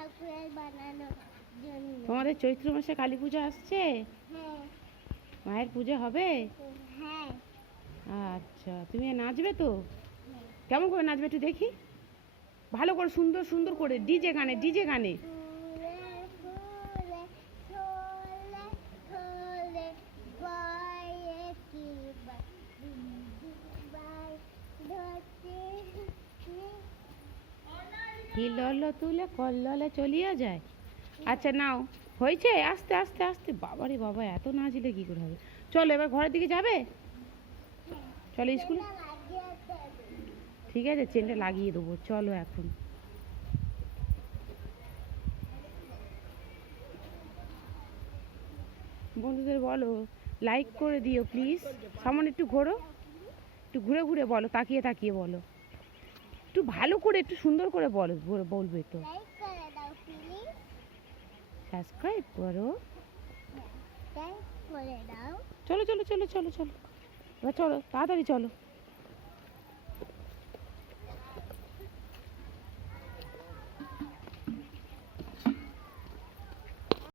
ঠাকুরের বানানোর জন্য। তোমাদের চৈত্র মাসে কালী পূজা আসছে? হ্যাঁ। মায়ের পূজা হবে? হ্যাঁ। আচ্ছা, তুমি নাচবে তো? হ্যাঁ। কেমন করে নাচবে একটু দেখি, ভালো করে সুন্দর সুন্দর করে ডিজে গানে, ডিজে গানে। ফুলে ফুলে ছোলে ছোলে বয়ে কি বাই ধরতে হিলল তুলে কল্ললে চলিয়া যায়। আচ্ছা নাও, হয়েছে, আস্তে আস্তে আস্তে। বাবারে বাবা, এত নাচলে কি করে হবে? চলো এবার ঘরের দিকে যাবে? চলো স্কুলে। ঠিক আছে, চেনটা লাগিয়ে দেবো, চলো এখন। বন্ধুদের বলো লাইক করে দিও প্লিজ। সামনে একটু ঘোরো, একটু ঘুরে ঘুরে বলো, তাকিয়ে তাকিয়ে বলো, একটু ভালো করে, একটু সুন্দর করে বলো, বলবে তো। লাইক করে দাও প্লিজ। সাবস্ক্রাইব করো। লাইক করে দাও। চলো চলো চলো চলো চলো, এবার চলো তাড়াতাড়ি চলো।